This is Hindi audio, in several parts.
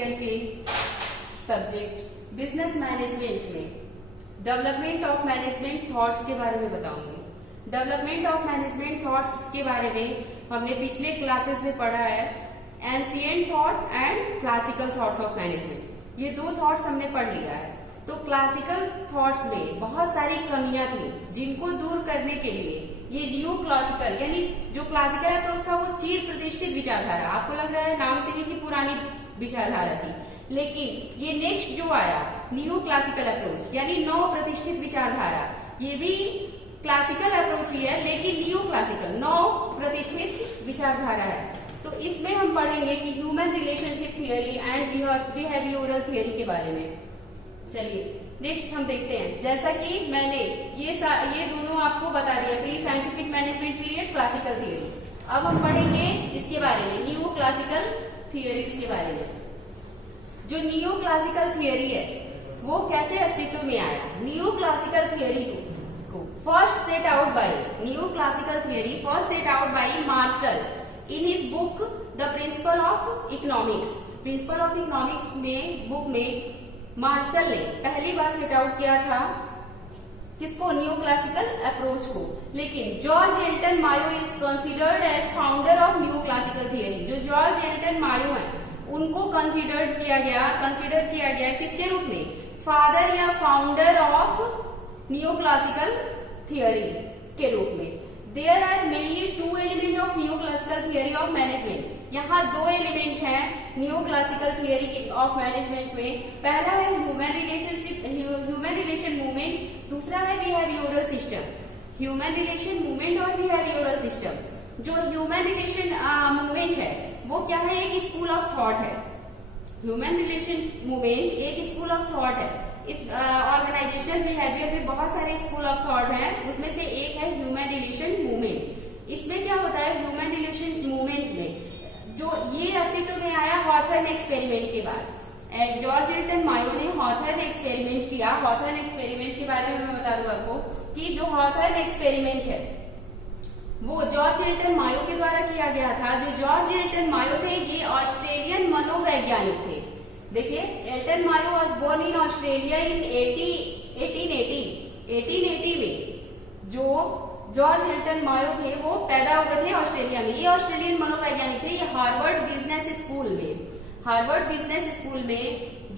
ईयर के सब्जेक्ट बिजनेस मैनेजमेंट में डेवलपमेंट ऑफ मैनेजमेंट थॉट्स के बारे में बताऊंगी। डेवलपमेंट ऑफ मैनेजमेंट थॉट्स के बारे में हमने पिछले क्लासेस में पढ़ा है ancient thought and classical thoughts of management. ये दो थॉट्स हमने पढ़ लिया है। तो क्लासिकल थॉट्स में बहुत सारी कमियां थी जिनको दूर करने के लिए ये न्यू क्लासिकल यानी जो क्लासिकल अप्रोच था वो चिर प्रतिष्ठित विचारधारा, आपको लग रहा है नाम से ही कि पुरानी विचारधारा थी, लेकिन ये नेक्स्ट जो आया न्यू क्लासिकल अप्रोच यानी नव प्रतिष्ठित विचारधारा, ये भी क्लासिकल अप्रोच ही है लेकिन न्यू क्लासिकल नव प्रतिष्ठित विचारधारा है। तो इसमें हम पढ़ेंगे कि human relationship theory and behavioural theory के बारे में। चलिए नेक्स्ट हम देखते हैं। जैसा कि मैंने ये दोनों आपको बता दिया, pre scientific management period, classical theory. अब हम पढ़ेंगे इसके बारे में न्यू क्लासिकल थियरीज के बारे में। जो न्यू क्लासिकल थियरी है वो कैसे अस्तित्व में आया। न्यू क्लासिकल थियरी को first set out by Marshall in his book the principle of economics. Principle of economics में बुक में मार्शल ने पहली बार सेट आउट किया था किसको, न्यू क्लासिकल अप्रोच को। लेकिन George Elton Mayo is considered as founder of new classical theory. जो जॉर्ज एल्टन मायो है उनको कंसिडर किया गया किसके रूप में, फादर या founder of new classical theory के रूप में। There are mainly two element of new classical theory of management. यहाँ दो एलिमेंट हैं new classical theory of management में। पहला है ह्यूमन रिलेशन मूवमेंट, दूसरा है behavioural system. Human relation movement और बिहेवियरल सिस्टम। जो ह्यूमन रिलेशन मूवमेंट है वो क्या है, एक स्कूल ऑफ थॉट है। ह्यूमन रिलेशन मूवमेंट एक स्कूल ऑफ थॉट है। इस ऑर्गेनाइजेशनल बिहेवियर में बहुत सारे स्कूल ऑफ थॉट हैं, उसमें से एक है ह्यूमन रिलेशन मूवमेंट। इसमें क्या होता है, ह्यूमन रिलेशन मूवमेंट में जो ये अस्तित्व में आया हॉथर्न एक्सपेरिमेंट के बाद। जॉर्ज एल्टन मायो ने हॉथर्न एक्सपेरिमेंट किया। हॉथर्न एक्सपेरिमेंट के बारे में मैं बता दूं आपको कि जो हॉथर्न एक्सपेरिमेंट है वो जॉर्ज एल्टन मायो के द्वारा किया गया था। जो जॉर्ज एल्टन मायो थे ये ऑस्ट्रेलियन मनोवैज्ञानिक थे। देखिए, Elton Mayo was born in Australia in 1880 में। जो जॉर्ज एल्टन मायो थे वो पैदा हुए थे ऑस्ट्रेलिया में। ये ऑस्ट्रेलियन मनोवैज्ञानिक थे। ये हार्वर्ड बिजनेस स्कूल में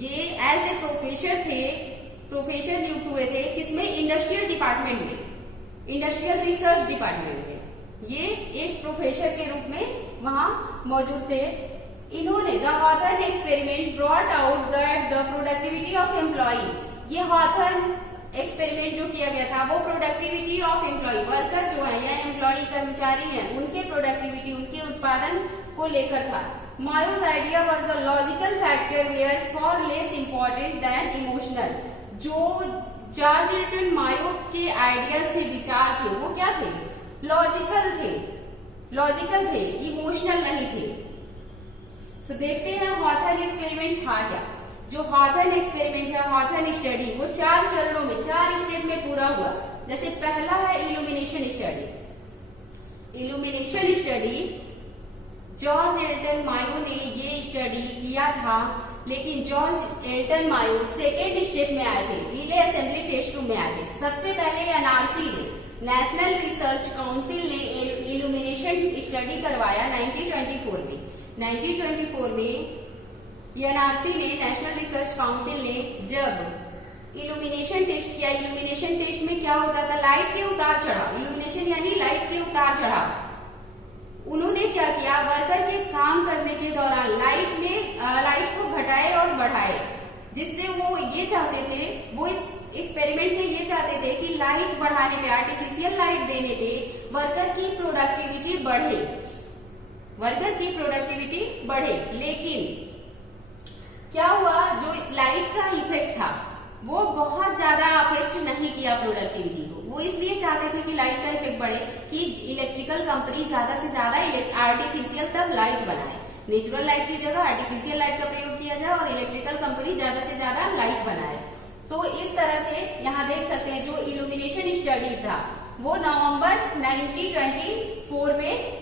ये एज ए प्रोफेसर नियुक्त हुए थे। किसमें, इंडस्ट्रियल डिपार्टमेंट में, इंडस्ट्रियल रिसर्च डिपार्टमेंट में ये एक प्रोफेसर के रूप में वहां मौजूद थे। इन्होंने the Hawthorne experiment brought out that the productivity of employee. ये हॉथर्न एक्सपेरिमेंट जो किया गया था वो प्रोडक्टिविटी ऑफ एम्प्लॉय, वर्कर जो है या एम्प्लॉय कर्मचारी हैं उनके प्रोडक्टिविटी, उनके उत्पादन को लेकर था। Mayo's idea was the logical factor were far less important than emotional. जो जॉर्ज एल्टन मायो के आइडियाज थे, विचार थे, वो क्या थे, लॉजिकल थे, इमोशनल नहीं थे। तो देखते हैं हॉथर्न एक्सपेरिमेंट था क्या। जो हॉथर्न एक्सपेरिमेंट है, हॉथर्न स्टडी, वो 4 चरणों में, 4 स्टेप में पूरा हुआ। जैसे पहला है illumination study. Illumination study George Elton Mayo ने ये स्टडी किया था, लेकिन George Elton Mayo second step में आए थे, रिले असेंबली टेस्ट रूम में आए थे। सबसे पहले एनआरसी ने, नेशनल रिसर्च काउंसिल ने इल्यूमिनेशन स्टडी करवाया 1924 में। 1924 में एनआरसी ने, नेशनल रिसर्च काउंसिल ने जब इल्यूमिनेशन टेस्ट किया। इल्यूमिनेशन टेस्ट में क्या होता था, लाइट के उतार चढ़ाव, इल्यूमिनेशन यानी लाइट के उतार चढ़ाव। उन्होंने क्या किया, वर्कर के काम करने के दौरान लाइट को घटाए और बढ़ाए, जिससे वो ये चाहते थे, वो इस एक्सपेरिमेंट से ये चाहते थे कि लाइट बढ़ाने पे, आर्टिफिशियल लाइट देने पे वर्कर की प्रोडक्टिविटी बढ़े। लेकिन क्या हुआ, जो लाइट का इफेक्ट था वो बहुत ज्यादा अफेक्ट नहीं किया प्रोडक्टिविटी को। वो इसलिए चाहते थे कि लाइट का इफेक्ट बढ़े कि इलेक्ट्रिकल कंपनी ज्यादा से ज्यादा आर्टिफिशियल तब लाइट बनाए, नेचुरल लाइट की जगह आर्टिफिशियल लाइट का प्रयोग किया जाए और इलेक्ट्रिकल कंपनी ज्यादा से ज्यादा लाइट बनाए। तो इस तरह से यहाँ देख सकते हैं जो इल्यूमिनेशन स्टडी था वो नवंबर 1924 में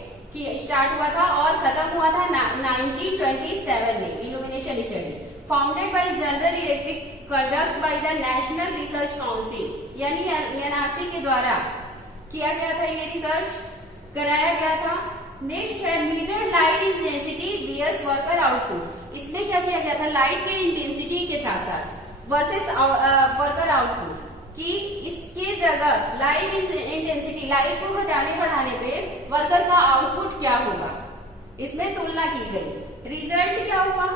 स्टार्ट हुआ था और खत्म हुआ था 1927 में illumination study. Founded by general electric, conduct by the national research council, यानी एनआरसी के द्वारा किया गया था, ये रिसर्च कराया गया था। नेक्स्ट है measure light intensity vs worker output. इसमें क्या किया गया था, लाइट के इंटेंसिटी के साथ साथ वर्सेस वर्कर आउटपुट, कि इसके जगह लाइट इंटेंसिटी, लाइट को घटाने बढ़ाने पे वर्कर का आउटपुट क्या होगा, इसमें तुलना की गई। रिजल्ट क्या हुआ,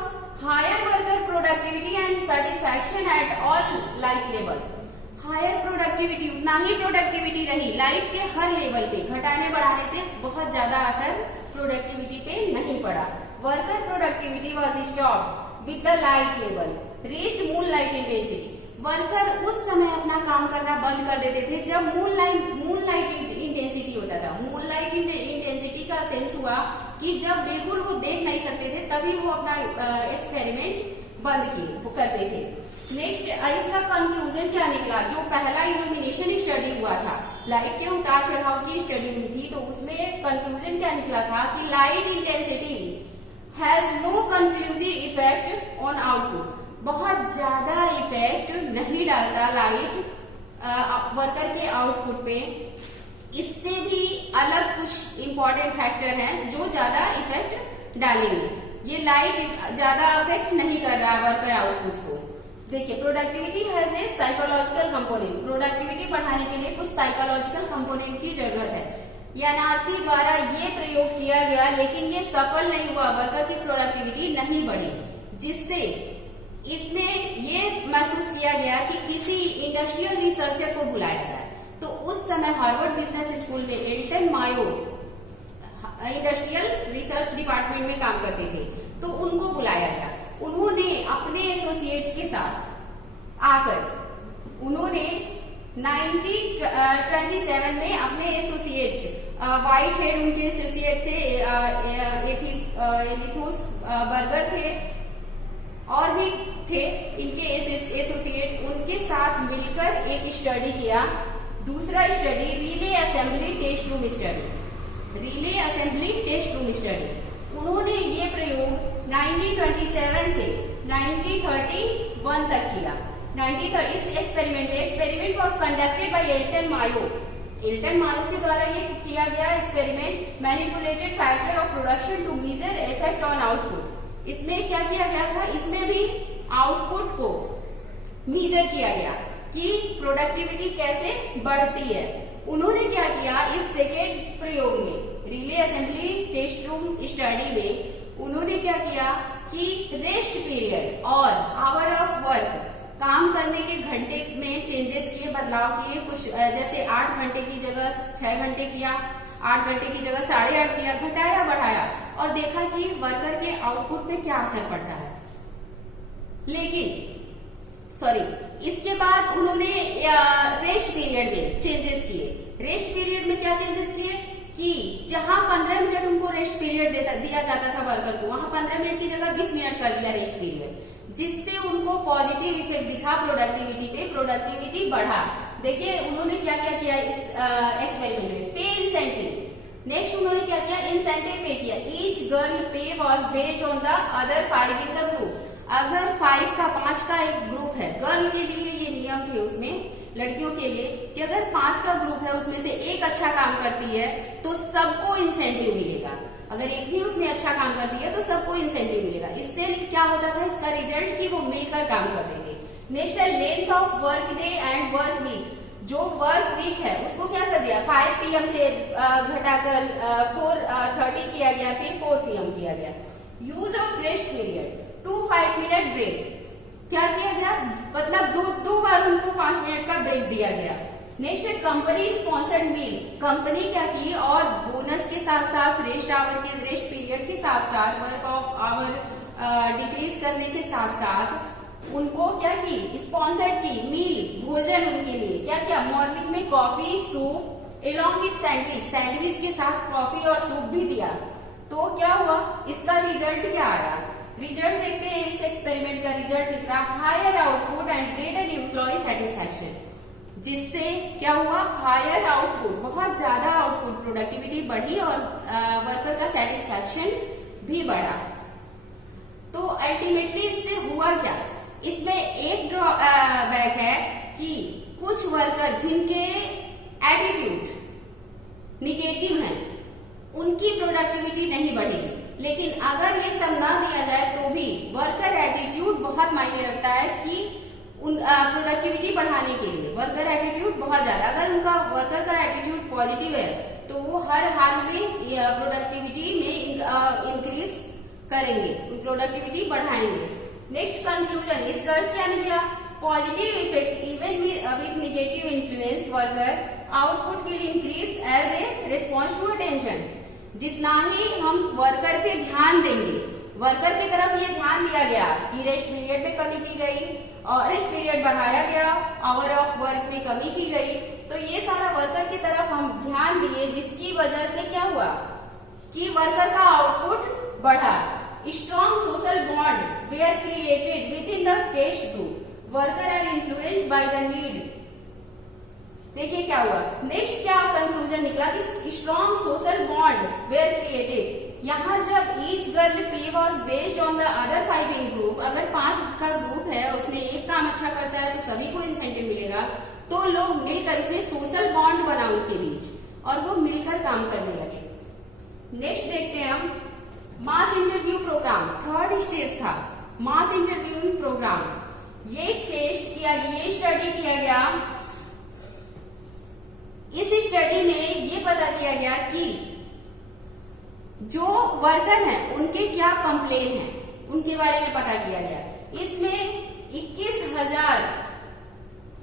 higher worker productivity and satisfaction at all light level. Higher productivity, उतना ही प्रोडक्टिविटी रही लाइट के हर लेवल पे, घटाने बढ़ाने से बहुत ज्यादा असर प्रोडक्टिविटी पे नहीं पड़ा। Worker productivity was stopped with the light level, reached moon light intensity. Worker उस समय अपना काम करना बंद कर देते थे जब मून लाइट इंटेंसिटी होता था। मून लाइट इंटेंसिटी का सेंस हुआ कि जब बिल्कुल वो देख नहीं सकते थे तभी वो अपना एक्सपेरिमेंट बंद किए, वो करते थे। नेक्स्ट इसका कंक्लूजन क्या निकला, जो पहला इल्यूमिनेशन स्टडी हुआ था, लाइट के उतार चढ़ाव की स्टडी हुई थी, तो उसमें कंक्लूजन क्या निकला था कि light intensity has no conclusive effect on output. बहुत ज्यादा इफेक्ट नहीं डालता लाइट वर्कर के आउटपुट पे। इससे भी अलग कुछ इंपॉर्टेंट फैक्टर हैं जो ज्यादा इफेक्ट डालेंगे। ये लाइट ज्यादा इफेक्ट नहीं कर रहा वर्कर आउटपुट को। देखिए, productivity has a psychological component. Productivity बढ़ाने के लिए कुछ साइकोलॉजिकल कंपोनेंट की जरूरत है। एनआरसी द्वारा ये प्रयोग किया गया, लेकिन ये सफल नहीं हुआ, वर्कर की प्रोडक्टिविटी नहीं बढ़ी, जिससे इसमें ये महसूस किया गया कि किसी इंडस्ट्रियल रिसर्चर को बुलाया जाए। तो उस समय हार्वर्ड बिजनेस स्कूल में Elton Mayo industrial research department में काम करते थे, तो उनको बुलाया गया। उन्होंने अपने एसोसिएट्स के साथ आकर उन्होंने 1927 में अपने एसोसिएट्स, व्हाइट हेड उनके एसोसिएट थे, एथियोस बर्गर थे और भी थे इनके एसोसिएट, उनके साथ मिलकर एक स्टडी किया। दूसरा study relay assembly test room study, relay assembly test room study. उन्होंने ये प्रयोग 1927 से 1931 तक किया। 1930 experiment was conducted by Elton Mayo. Elton Mayo के द्वारा ये किया गया experiment, manipulated factor of production to measure effect on output. इसमें क्या किया गया था, इसमें भी आउटपुट को मेजर किया गया कि प्रोडक्टिविटी कैसे बढ़ती है। उन्होंने क्या किया, इस सेकेंड प्रयोग में relay assembly test room study में उन्होंने क्या किया कि रेस्ट पीरियड और आवर ऑफ वर्क, काम करने के घंटे में चेंजेस किए, बदलाव किए। कुछ जैसे 8 घंटे की जगह 6 घंटे किया, 8 घंटे की जगह 8.5 किया, घटाया बढ़ाया, और देखा कि वर्कर के आउटपुट पे क्या असर पड़ता है। लेकिन इसके बाद उन्होंने रेस्ट पीरियड में चेंजेस किए। रेस्ट पीरियड में क्या चेंजेस किए कि जहां 15 मिनट उनको रेस्ट पीरियड दिया जाता था वर्कर को, वहां 15 मिनट की जगह 20 मिनट कर दिया रेस्ट पीरियड, जिससे उनको पॉजिटिव इफेक्ट दिखा प्रोडक्टिविटी पे, प्रोडक्टिविटी बढ़ा। देखिए उन्होंने क्या क्या किया इस एक्सपेरिमेंट में, पे इंसेंटिव। नेक्स्ट उन्होंने क्या किया, इंसेंटिव पे किया। Each girl pay was based on the other 5 in the group. अगर 5 का एक ग्रुप है, गर्ल के लिए ये नियम थे उसमें, लड़कियों के लिए, कि अगर 5 का ग्रुप है उसमें से एक अच्छा काम करती है तो सबको इंसेंटिव मिलेगा। अगर एक भी उसमें अच्छा काम करती है तो सबको इंसेंटिव मिलेगा। इससे क्या होता था, इसका रिजल्ट कि वो मिलकर काम कर देंगे। नेक्स्ट है length of work day and work week. जो वर्क वीक है उसको क्या कर दिया, 5 PM से घटाकर 4:30 किया गया, फिर 4 PM किया गया। Use of rest period to 5 minute break, क्या किया गया, मतलब दो बार उनको 5 मिनट का ब्रेक दिया गया। नेक्स्ट है कंपनी स्पॉन्सर्ड मील। कंपनी क्या की, और बोनस के साथ साथ रेस्ट आवर के, रेस्ट पीरियड के साथ साथ, वर्क ऑफ आवर डिक्रीज करने के साथ साथ उनको क्या की, स्पॉन्सर्ड की मील, भोजन उनके लिए क्या किया, मॉर्निंग में coffee soup along with sandwich, sandwich के साथ कॉफी और सूप भी दिया। तो क्या हुआ, इसका रिजल्ट क्या आ रहा, रिजल्ट देखते हैं। इस एक्सपेरिमेंट का रिजल्ट दिख रहा, higher output and greater employee satisfaction. जिससे क्या हुआ, हायर आउटपुट, बहुत ज्यादा आउटपुट, प्रोडक्टिविटी बढ़ी और वर्कर का सेटिस्फैक्शन भी बढ़ा। तो अल्टीमेटली इससे हुआ हुआ क्या, इसमें एक ड्रॉबैक है कि कुछ वर्कर जिनके एटीट्यूड निगेटिव हैं उनकी प्रोडक्टिविटी नहीं बढ़ेगी। लेकिन अगर ये सब ना दिया जाए तो भी वर्कर एटीट्यूड बहुत मायने रखता है कि उन प्रोडक्टिविटी बढ़ाने के लिए। वर्कर एटीट्यूड बहुत ज्यादा, अगर उनका वर्कर का एटीट्यूड पॉजिटिव है तो वो हर हाल में प्रोडक्टिविटी में इंक्रीज करेंगे, प्रोडक्टिविटी बढ़ाएंगे। नेक्स्ट कंक्लूजन, इस कर्स क्या निकला, positive effect even with negative influence worker output will increase as a response to attention. जितना ही हम वर्कर पे ध्यान देंगे, वर्कर की तरफ ये ध्यान दिया गया कि रेस्ट पीरियड में कमी की गई और रेस्ट पीरियड बढ़ाया गया, आवर ऑफ वर्क में कमी की गई, तो ये सारा वर्कर की तरफ हम ध्यान दिए, जिसकी वजह से क्या हुआ कि वर्कर का आउटपुट बढ़ा। Strong social bond were created within the test group, worker are influenced by the need. देखिए क्या हुआ, नेक्स्ट क्या कंक्लूजन निकला कि strong social bond were created. यहाँ जब each girl pay was based on the other 5 in group, अगर 5 का ग्रुप है उसमें एक काम अच्छा करता है तो सभी को इंसेंटिव मिलेगा, तो लोग मिलकर इसमें सोशल बॉन्ड बना उनके बीच और वो मिलकर काम करने लगे। नेक्स्ट देखते हैं हम मास इंटरव्यू प्रोग्राम, थर्ड स्टेज था मास इंटरव्यूइंग प्रोग्राम। ये टेस्ट किया गया, ये स्टडी किया गया। इस स्टडी में ये पता किया गया कि जो वर्कर हैं उनके क्या कंप्लेन हैं, उनके बारे में पता किया गया। इसमें 21,000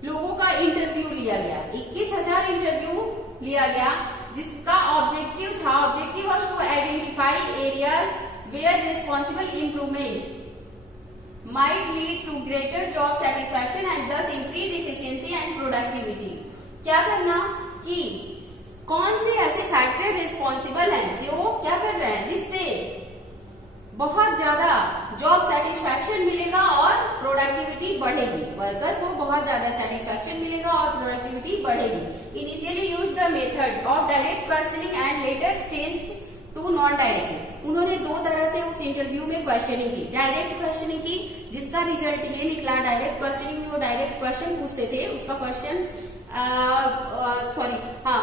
लोगों का इंटरव्यू लिया गया, 21,000 इंटरव्यू लिया गया, जिसका ऑब्जेक्टिव था, objective was to identify areas where responsible improvement might lead to greater job satisfaction and thus increase efficiency and productivity। क्या करना कि कौन से ऐसे फैक्टर रिस्पॉन्सिबल हैं जो क्या कर रहे हैं, जिससे बहुत ज्यादा जॉब सेटिस्फैक्शन मिलेगा और प्रोडक्टिविटी बढ़ेगी। वर्कर को बहुत ज्यादा सेटिस्फैक्शन मिलेगा और प्रोडक्टिविटी बढ़ेगी। Initially use the method of direct questioning and later change to non directive. उन्होंने 2 तरह से उस इंटरव्यू में क्वेश्चनिंग की, डायरेक्ट क्वेश्चनिंग की जिसका रिजल्ट ये निकला। डायरेक्ट क्वेश्चनिंग में वो डायरेक्ट क्वेश्चन पूछते थे, उसका क्वेश्चन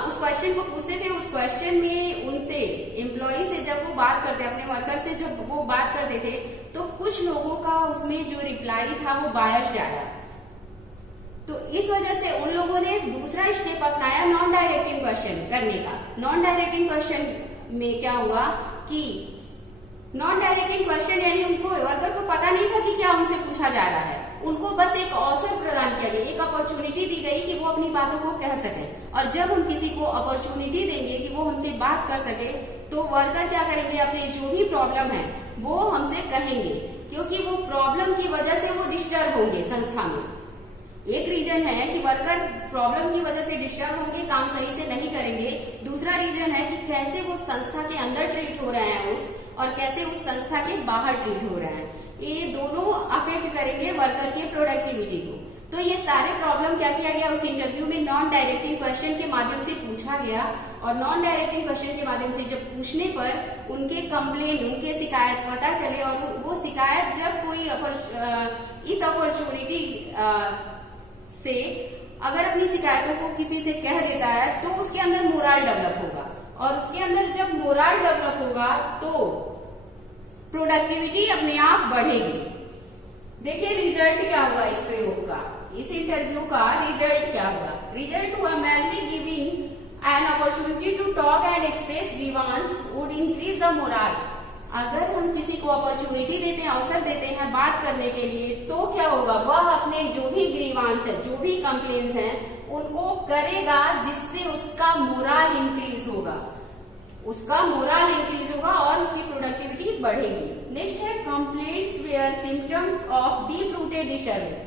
उस क्वेश्चन को पूछते थे। उस क्वेश्चन में उनसे एम्प्लॉय से जब वो बात करते, अपने वर्कर से जब वो बात करते थे, तो कुछ लोगों का उसमें जो रिप्लाई था वो बायस्ड आया। तो इस वजह से उन लोगों ने दूसरा स्टेप अपनाया नॉन डायरेक्टिंग क्वेश्चन करने का। नॉन डायरेक्टिंग क्वेश्चन में क्या हुआ कि नॉन डायरेक्टिंग क्वेश्चन यानी उनको वर्कर को पता नहीं था कि क्या उनसे पूछा जा रहा है, उनको बस एक अवसर प्रदान किया गया, एक अपॉर्चुनिटी दी गई कि वो अपनी बातों को कह सके। और जब हम किसी को अपॉर्चुनिटी देंगे कि वो हमसे बात कर सके, तो वर्कर क्या करेंगे, अपने जो भी प्रॉब्लम है वो हमसे कहेंगे, क्योंकि वो प्रॉब्लम की वजह से वो डिस्टर्ब होंगे संस्था में। एक रीजन है कि वर्कर प्रॉब्लम की वजह से डिस्टर्ब होंगे, काम सही से नहीं करेंगे। दूसरा रीजन है कि कैसे वो संस्था के अंदर ट्रीट हो रहे हैं और कैसे उस संस्था के बाहर ट्रीट हो रहे हैं। ये दोनों अफेक्ट करेंगे वर्कर के प्रोडक्टिविटी को। तो ये सारे प्रॉब्लम क्या किया गया उस इंटरव्यू में, नॉन डायरेक्टिंग क्वेश्चन के माध्यम से पूछा गया। और नॉन डायरेक्टिंग क्वेश्चन के माध्यम से जब पूछने पर उनके कंप्लेन, उनके शिकायत पता चले, और वो शिकायत जब कोई इस अपॉर्चुनिटी से अगर अपनी शिकायतों को किसी से कह देता है तो उसके अंदर मोरल डेवलप होगा, और उसके अंदर जब मोरल डेवलप होगा तो प्रोडक्टिविटी अपने आप बढ़ेगी। देखिए रिजल्ट क्या हुआ इस प्रयोग का, इस इंटरव्यू का रिजल्ट क्या हुआ। रिजल्ट हुआ mainly giving an opportunity to talk and express grievance would increase the morale. अगर हम किसी को अपॉर्चुनिटी देते हैं, अवसर देते हैं बात करने के लिए, तो क्या होगा, वह अपने जो भी ग्रीवांस है, जो भी कंप्लेन्स हैं, उनको करेगा, जिससे उसका मोरल इंक्रीज होगा, उसका मोरल इंक्रीज होगा और उसकी प्रोडक्टिविटी बढ़ेगी। नेक्स्ट है complaints were symptom of deep rooted disturbance.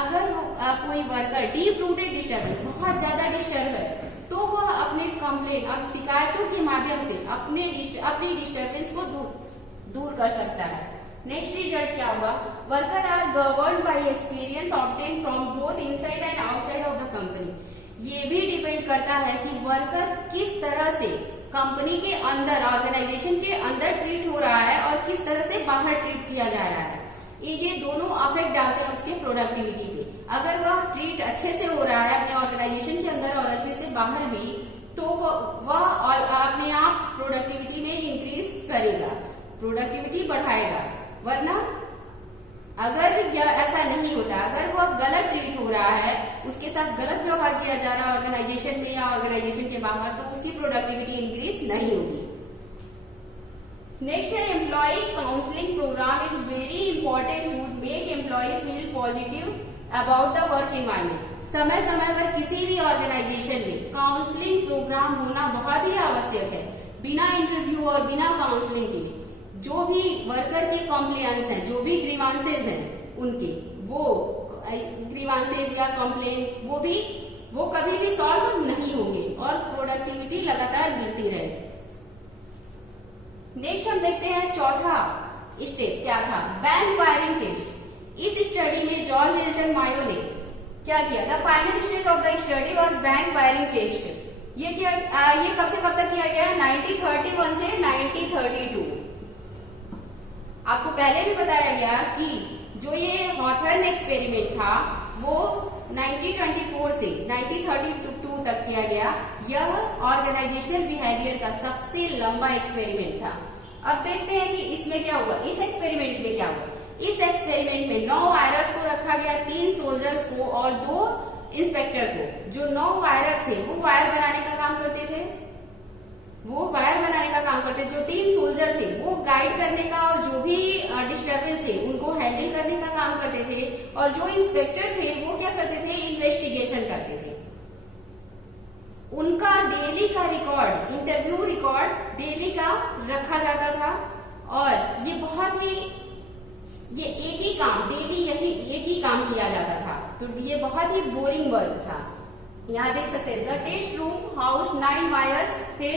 अगर कोई वर्कर डीप रूटेड डिस्टर्बेंस, बहुत ज्यादा डिस्टर्ब है, तो वह अपने कंप्लेंट, अब शिकायतों के माध्यम से अपनी डिस्टर्बेंस को दूर कर सकता है। नेक्स्ट रिजल्ट क्या हुआ, worker are governed by experience obtain from both inside and outside of the company. ये भी डिपेंड करता है कि वर्कर किस तरह से कंपनी के अंदर, ऑर्गेनाइजेशन के अंदर ट्रीट हो रहा है और किस तरह से बाहर ट्रीट किया जा रहा है। ये दोनों अफेक्ट डालते हैं उसके प्रोडक्टिविटी पे। अगर वह ट्रीट अच्छे से हो रहा है अपने ऑर्गेनाइजेशन के अंदर और अच्छे से बाहर भी, तो वह अपने आप प्रोडक्टिविटी में इंक्रीज करेगा, प्रोडक्टिविटी बढ़ाएगा। वरना अगर ऐसा नहीं होता, अगर वह गलत ट्रीट हो रहा है, उसके साथ गलत व्यवहार किया जा रहा है ऑर्गेनाइजेशन में या ऑर्गेनाइजेशन के बाहर, तो उसकी प्रोडक्टिविटी इंक्रीज नहीं होगी। नेक्स्ट है employee counselling programme is very important to make employee feel positive about the work environment. समय समय पर किसी भी ऑर्गेनाइजेशन में काउंसलिंग प्रोग्राम होना बहुत ही आवश्यक है। बिना इंटरव्यू और बिना काउंसलिंग के जो भी वर्कर के कॉम्प्लेंस हैं, जो भी ग्रीवांसेज हैं उनके, वो ग्रीवांसेज या कंप्लेंट वो कभी भी सॉल्व नहीं होंगे और प्रोडक्टिविटी लगातार गिरती रहेगी। नेक्स्ट हम देखते हैं चौथा स्टेप क्या था, बैंक वायरिंग टेस्ट। इस स्टडी में जॉर्ज एल्टन मायो ने क्या किया? The final stage of the study was bank wiring test. ये कब से कब तक किया गया? 1931 से 1932। आपको पहले भी बताया गया कि जो ये हॉथर्न एक्सपेरिमेंट था वो 1924 से 1932 तक किया गया। यह ऑर्गेनाइजेशनल बिहेवियर का सबसे लंबा एक्सपेरिमेंट था। अब देखते हैं कि इसमें क्या हुआ, इस एक्सपेरिमेंट में क्या हुआ। इस एक्सपेरिमेंट में 9 वायरस को रखा गया, 3 सोल्जर्स को और 2 इंस्पेक्टर को। जो 9 वायरस थे वो वायर बनाने का काम करते थे, जो 3 सोल्जर थे वो गाइड करने का और जो भी डिस्टर्बेंस थे उनको हैंडल करने का काम करते थे, और जो इंस्पेक्टर थे वो क्या करते थे? इन्वेस्टिगेशन करते थे। उनका डेली का रिकॉर्ड, इंटरव्यू रिकॉर्ड डेली का रखा जाता था, और ये एक ही काम डेली एक ही काम किया जाता था। तो ये बहुत ही बोरिंग वर्क था। यहाँ देख सकते हैं, the test room house 9 wirers थे,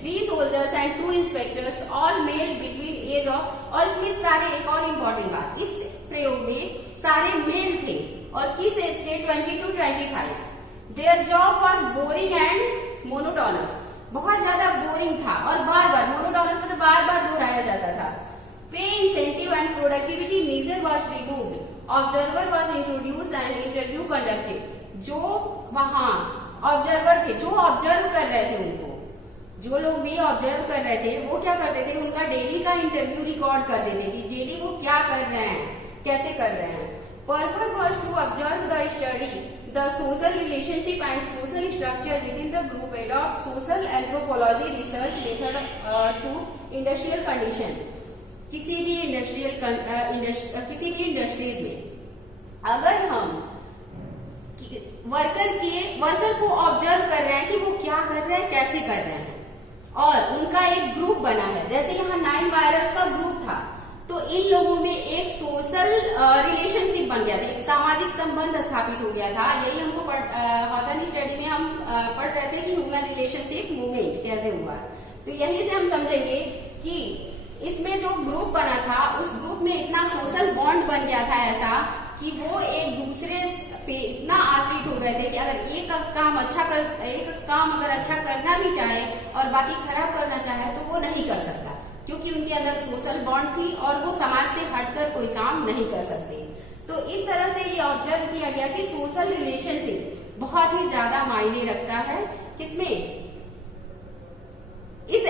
3 solderers and 2 inspectors, all male between age of. और इसमें सारे, एक और इम्पोर्टेंट बात, इस प्रयोग में सारे मेल थे और किस एज के? 20 to 25। Their job was boring and monotonous. बहुत ज्यादा बोरिंग था और बार बार, मोनोटोनस मतलब बार बार दोहराया जाता था। Pay incentive and productivity measure was removed, observer was introduce and interview conducted. जो वहां ऑब्जर्वर थे, जो ऑब्जर्व कर रहे थे, उनको जो लोग भी ऑब्जर्व कर रहे थे वो क्या करते थे? उनका डेली का इंटरव्यू रिकॉर्ड कर देते थे, डेली वो क्या कर रहे हैं, कैसे कर रहे हैं। Purpose was to observe the study the social relationship and social structure within the group, adopt social anthropology research method to industrial condition. किसी भी इंडस्ट्रीज में अगर हम वर्कर को ऑब्जर्व कर रहे हैं कि वो क्या कर रहे हैं, कैसे कर रहे हैं, और उनका एक ग्रुप बना है, जैसे यहाँ 9 वायरस का ग्रुप था, तो इन लोगों में एक सोशल रिलेशनशिप बन गया था, एक सामाजिक संबंध स्थापित हो गया था। यही हमको हॉथर्न स्टडी में हम पढ़ रहे थे कि ह्यूमन रिलेशनशिप मूवमेंट कैसे हुआ। तो यहीं से हम समझेंगे कि इसमें जो ग्रुप बना था, उस ग्रुप में इतना सोशल बॉन्ड बन गया था ऐसा कि वो एक दूसरे पे इतना आश्रित हो गए थे कि अगर एक काम अगर अच्छा करना भी चाहे और बाकी खराब करना चाहे तो वो नहीं कर सकता, क्योंकि उनके अंदर सोशल बॉन्ड थी और वो समाज से हटकर कोई काम नहीं कर सकते। तो इस तरह से ये ऑब्जर्व किया गया कि सोशल रिलेशनशिप बहुत ही ज्यादा मायने रखता है किसमें? इस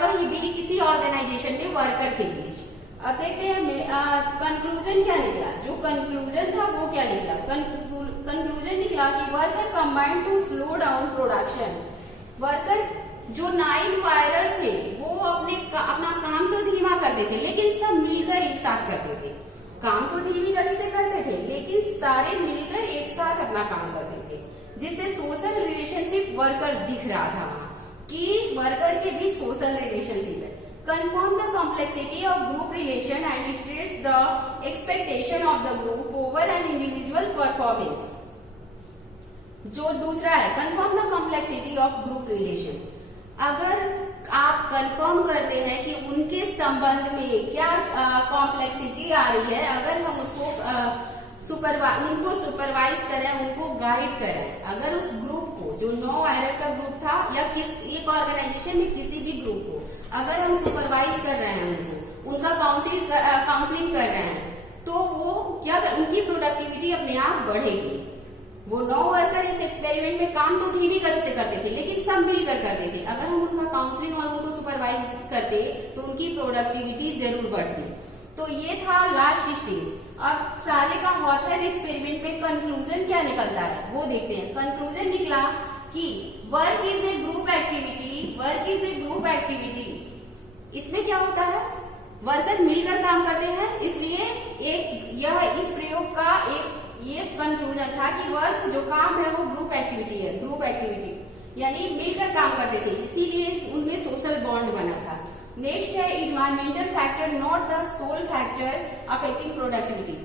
कहीं भी किसी ऑर्गेनाइजेशन में वर्कर के बीच। अब देखते हैं कंक्लूजन क्या निकला। जो कंक्लूजन था वो क्या निकला? कंक्लूजन निकला कि worker combined to slow down production. Worker जो 9 वायरस थे वो अपना काम तो धीमा करते थे, लेकिन सब मिलकर एक साथ करते थे। काम तो धीमी गति से करते थे, लेकिन सारे मिलकर एक साथ अपना काम करते थे, जिससे सोशल रिलेशनशिप वर्कर दिख रहा था कि वर्कर के भी सोशल रिलेशनशिप है। Confirm the complexity of group relation and states the expectation of the group over an individual performance. जो दूसरा है confirm the complexity of group relation. अगर आप कंफर्म करते हैं कि उनके संबंध में क्या कॉम्प्लेक्सिटी आ रही है, अगर हम उसको उनको सुपरवाइज करें, उनको गाइड करें, अगर उस ग्रुप को, जो 9 वायरल का ग्रुप था या एक ऑर्गेनाइजेशन में किसी भी ग्रुप को अगर हम सुपरवाइज कर रहे हैं, उनका काउंसलिंग कर रहे हैं, क्या उनकी प्रोडक्टिविटी अपने आप बढ़ेगी। वो 9 वर्कर इस एक्सपेरिमेंट में काम तो धीमी गति से करते थे, लेकिन सब मिलकर करते थे। अगर हम उनका काउंसलिंग और उनको सुपरवाइज करते तो उनकी प्रोडक्टिविटी जरूर बढ़ती। तो ये था लास्ट स्टेज। अब सारे का हॉथरन एक्सपेरिमेंट में कंक्लूजन क्या निकलता है वो देखते हैं। कंक्लूजन निकला कि work is a group activity, work is a group activity. इसमें क्या होता है, वर्कर मिलकर काम करते हैं, इसलिए इस प्रयोग का ये कंक्लूजन था कि वर्क जो काम है वो ग्रुप एक्टिविटी है, ग्रुप एक्टिविटी यानी मिलकर काम करते थे, इसीलिए उनमें सोशल बॉन्ड बना था। नेक्स्ट है environmental factor not the sole factor affecting productivity.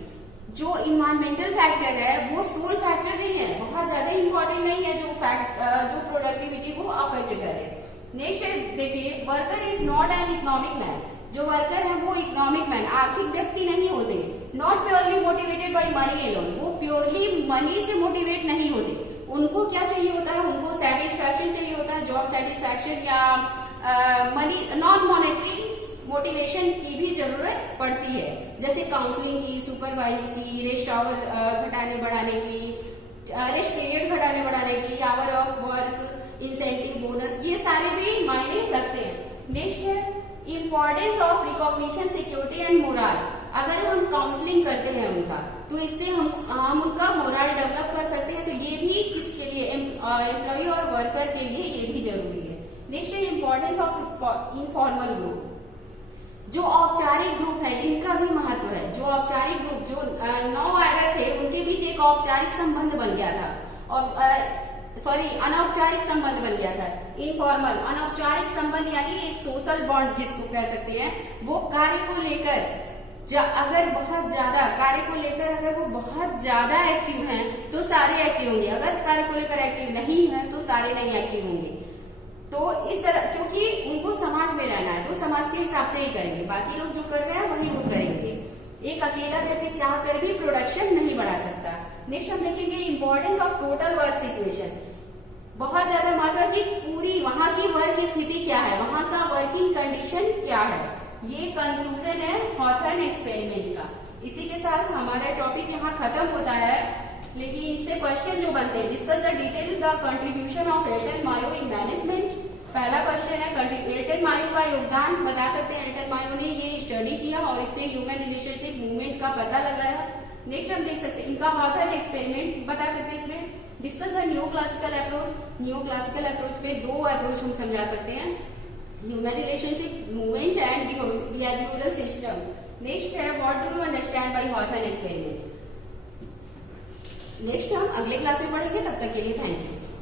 जो इन्वायरमेंटल फैक्टर है वो सोल फैक्टर नहीं है, बहुत ज्यादा इंपॉर्टेंट नहीं है जो प्रोडक्टिविटी को अफेक्ट करे। नेक्स्ट है देखिए, worker is not an economic man. जो वर्कर है वो इकोनॉमिक मैन आर्थिक व्यक्ति नहीं होते। Not purely motivated by money alone, वो प्योरली मनी से मोटिवेट नहीं होते। उनको क्या चाहिए होता है, उनको सेटिस्फैक्शन चाहिए होता है, जॉब सेटिस्फैक्शन या मनी नॉन मॉनेटरी मोटिवेशन की भी जरूरत पड़ती है, जैसे काउंसलिंग की, सुपरवाइज की, रेस्ट आवर घटाने बढ़ाने की, रेस्ट पीरियड घटाने बढ़ाने की, our of work, incentive, bonus, ये सारे भी मायने रखते हैं। नेक्स्ट है importance of recognition, security and moral. अगर हम काउंसलिंग करते हैं उनका तो इससे हम उनका मोरल डेवलप कर सकते हैं। तो ये भी किसके लिए, एम्प्लॉय और वर्कर के लिए ये भी जरूरी है। नेक्स्ट है इम्पोर्टेंस ऑफ इनफॉर्मल ग्रुप। जो औपचारिक ग्रुप है इनका भी महत्व है। जो औपचारिक ग्रुप, जो 9 वायरर थे उनके बीच एक औपचारिक संबंध बन गया था, और अनौपचारिक संबंध बन गया था। इनफॉर्मल, अनौपचारिक संबंध यानी एक सोशल बॉन्ड जिसको कह सकते हैं। वो कार्य को लेकर अगर बहुत ज्यादा कार्य को लेकर अगर वो बहुत ज्यादा एक्टिव हैं तो सारे एक्टिव होंगे, अगर कार्य को लेकर एक्टिव नहीं है तो सारे नहीं एक्टिव होंगे। तो इस तरह, क्योंकि उनको समाज में रहना है तो समाज के हिसाब से ही करेंगे, बाकी लोग जो कर रहे हैं वही वो करेंगे। एक अकेला व्यक्ति चाहकर भी प्रोडक्शन नहीं बढ़ा सकता। नेक्स्ट हम देखेंगे importance of total work situation. बहुत ज्यादा महत्व की पूरी वहां की वर्क स्थिति क्या है, वहां का वर्किंग कंडीशन क्या है, ये कंक्लूजन है हॉथरन एक्सपेरिमेंट का। इसी के साथ हमारा टॉपिक यहाँ खत्म होता है, लेकिन इससे क्वेश्चन जो बनते हैं, discuss the detail the contribution of Elton Mayo in management. पहला क्वेश्चन है एयरटेल मायो का योगदान बता सकते हैं। एयरटेल मायो ने ये स्टडी किया और इससे ह्यूमन रिलेशनशिप मूवमेंट का पता लगाया। नेक्स्ट हम देख सकते हैं इनका हॉथरन एक्सपेरिमेंट बता सकते हैं। इसमें discuss the new classical approach. New classical approach पे 2 अप्रोच हम समझा सकते हैं, human relationship movement and behavioural system. Next है what do you understand by Hawthorne experiment. Next हम अगले क्लास में पढ़ेंगे, तब तक के लिए थैंक यू।